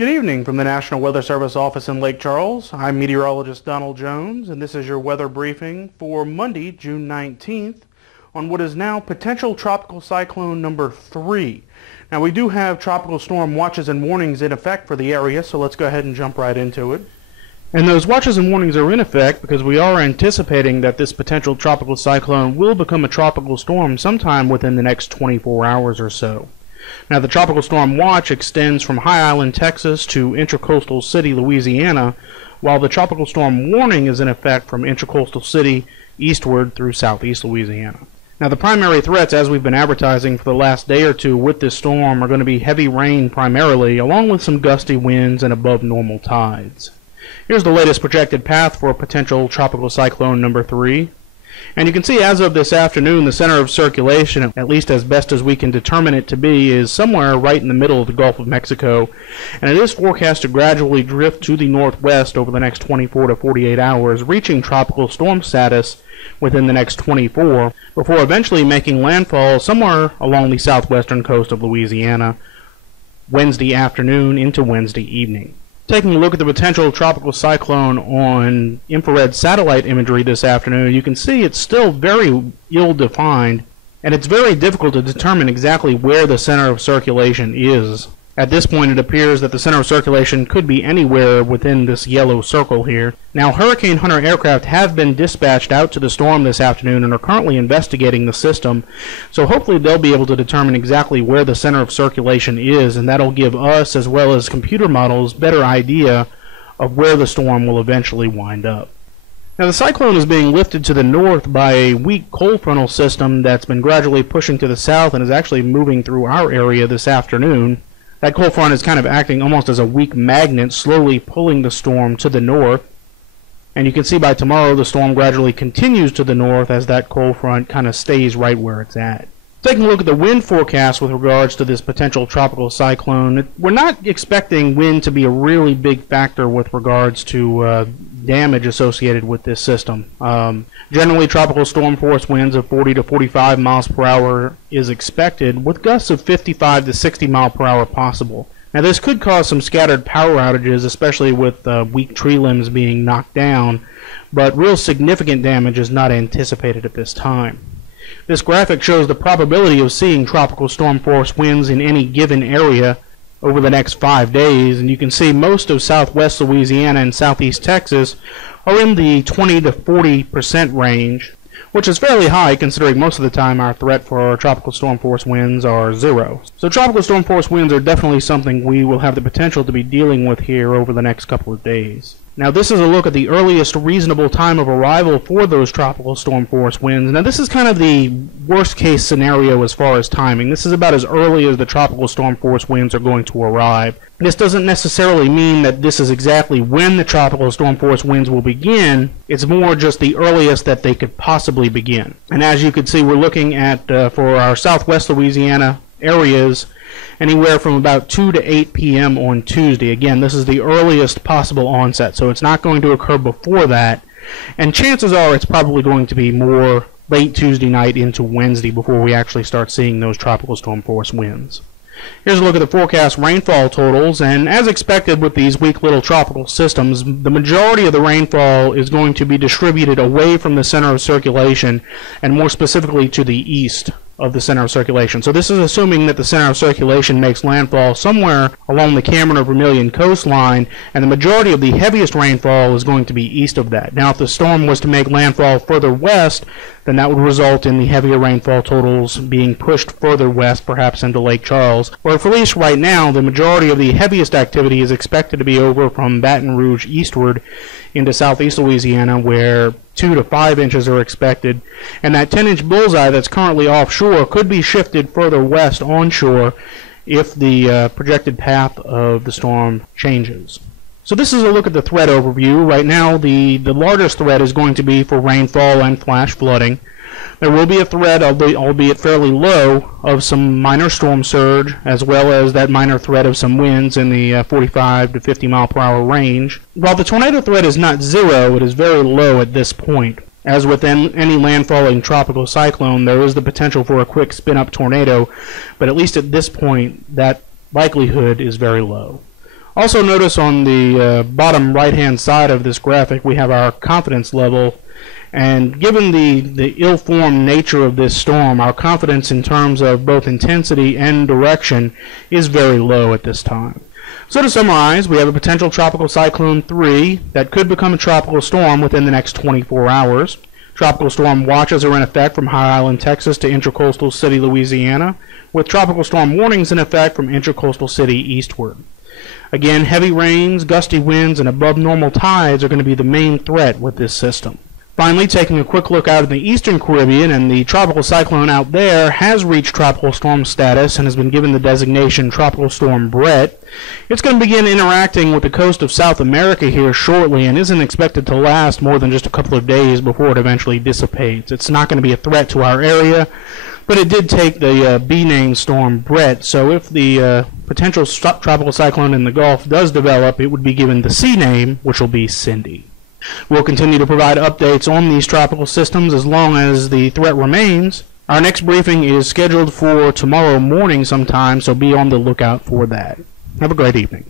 Good evening from the National Weather Service office in Lake Charles. I'm meteorologist Donald Jones, and this is your weather briefing for Monday, June 19th, on what is now potential tropical cyclone number 3. Now, we do have tropical storm watches and warnings in effect for the area, so let's go ahead and jump right into it. And those watches and warnings are in effect because we are anticipating that this potential tropical cyclone will become a tropical storm sometime within the next 24 hours or so. Now, the tropical storm watch extends from High Island, Texas to Intracoastal City, Louisiana, while the tropical storm warning is in effect from Intracoastal City eastward through southeast Louisiana. Now, the primary threats, as we've been advertising for the last day or two with this storm, are going to be heavy rain primarily, along with some gusty winds and above normal tides. Here's the latest projected path for potential tropical cyclone number 3. And you can see as of this afternoon, the center of circulation, at least as best as we can determine it to be, is somewhere right in the middle of the Gulf of Mexico. And it is forecast to gradually drift to the northwest over the next 24 to 48 hours, reaching tropical storm status within the next 24, before eventually making landfall somewhere along the southwestern coast of Louisiana Wednesday afternoon into Wednesday evening. Taking a look at the potential tropical cyclone on infrared satellite imagery this afternoon, you can see it's still very ill-defined, and it's very difficult to determine exactly where the center of circulation is. At this point, it appears that the center of circulation could be anywhere within this yellow circle here. Now, Hurricane Hunter aircraft have been dispatched out to the storm this afternoon and are currently investigating the system, so hopefully they'll be able to determine exactly where the center of circulation is, and that'll give us, as well as computer models, better idea of where the storm will eventually wind up. Now, the cyclone is being lifted to the north by a weak cold frontal system that's been gradually pushing to the south and is actually moving through our area this afternoon. That cold front is kind of acting almost as a weak magnet, slowly pulling the storm to the north. And you can see by tomorrow the storm gradually continues to the north as that cold front kind of stays right where it's at. Taking a look at the wind forecast with regards to this potential tropical cyclone, we're not expecting wind to be a really big factor with regards to damage associated with this system. Generally, tropical storm force winds of 40 to 45 miles per hour is expected, with gusts of 55 to 60 miles per hour possible. Now, this could cause some scattered power outages, especially with weak tree limbs being knocked down, but real significant damage is not anticipated at this time. This graphic shows the probability of seeing tropical storm force winds in any given area over the next 5 days, and you can see most of southwest Louisiana and southeast Texas are in the 20 to 40% range, which is fairly high considering most of the time our threat for tropical storm force winds are 0. So tropical storm force winds are definitely something we will have the potential to be dealing with here over the next couple of days. Now, this is a look at the earliest reasonable time of arrival for those tropical storm force winds. Now, this is kind of the worst case scenario as far as timing. This is about as early as the tropical storm force winds are going to arrive. This doesn't necessarily mean that this is exactly when the tropical storm force winds will begin. It's more just the earliest that they could possibly begin. And as you can see, we're looking at, for our southwest Louisiana areas, anywhere from about 2 to 8 p.m. on Tuesday. Again, this is the earliest possible onset, so it's not going to occur before that. And chances are it's probably going to be more late Tuesday night into Wednesday before we actually start seeing those tropical storm force winds. Here's a look at the forecast rainfall totals, and as expected with these weak little tropical systems, the majority of the rainfall is going to be distributed away from the center of circulation and more specifically to the east of the center of circulation. So this is assuming that the center of circulation makes landfall somewhere along the Cameron or Vermilion coastline, and the majority of the heaviest rainfall is going to be east of that. Now, if the storm was to make landfall further west, then that would result in the heavier rainfall totals being pushed further west, perhaps into Lake Charles, where at least right now the majority of the heaviest activity is expected to be over from Baton Rouge eastward into southeast Louisiana, where 2 to 5 inches are expected, and that 10-inch bullseye that's currently offshore could be shifted further west onshore if the projected path of the storm changes. So this is a look at the threat overview. Right now, the largest threat is going to be for rainfall and flash flooding. There will be a threat, albeit fairly low, of some minor storm surge, as well as that minor threat of some winds in the 45 to 50 mile per hour range. While the tornado threat is not 0, it is very low at this point. As with any landfalling tropical cyclone, there is the potential for a quick spin-up tornado, but at least at this point, that likelihood is very low. Also notice on the bottom right-hand side of this graphic we have our confidence level, and given the ill-formed nature of this storm, our confidence in terms of both intensity and direction is very low at this time. So to summarize, we have a potential tropical cyclone 3 that could become a tropical storm within the next 24 hours. Tropical storm watches are in effect from High Island, Texas to Intracoastal City, Louisiana, with tropical storm warnings in effect from Intracoastal City eastward. Again, heavy rains, gusty winds, and above normal tides are going to be the main threat with this system. Finally, taking a quick look out in the eastern Caribbean, and the tropical cyclone out there has reached tropical storm status and has been given the designation Tropical Storm Bret. It's going to begin interacting with the coast of South America here shortly and isn't expected to last more than just a couple of days before it eventually dissipates. It's not going to be a threat to our area, but it did take the B-name storm Bret, so if the potential tropical cyclone in the Gulf does develop, it would be given the C name, which will be Cindy. We'll continue to provide updates on these tropical systems as long as the threat remains. Our next briefing is scheduled for tomorrow morning sometime, so be on the lookout for that. Have a great evening.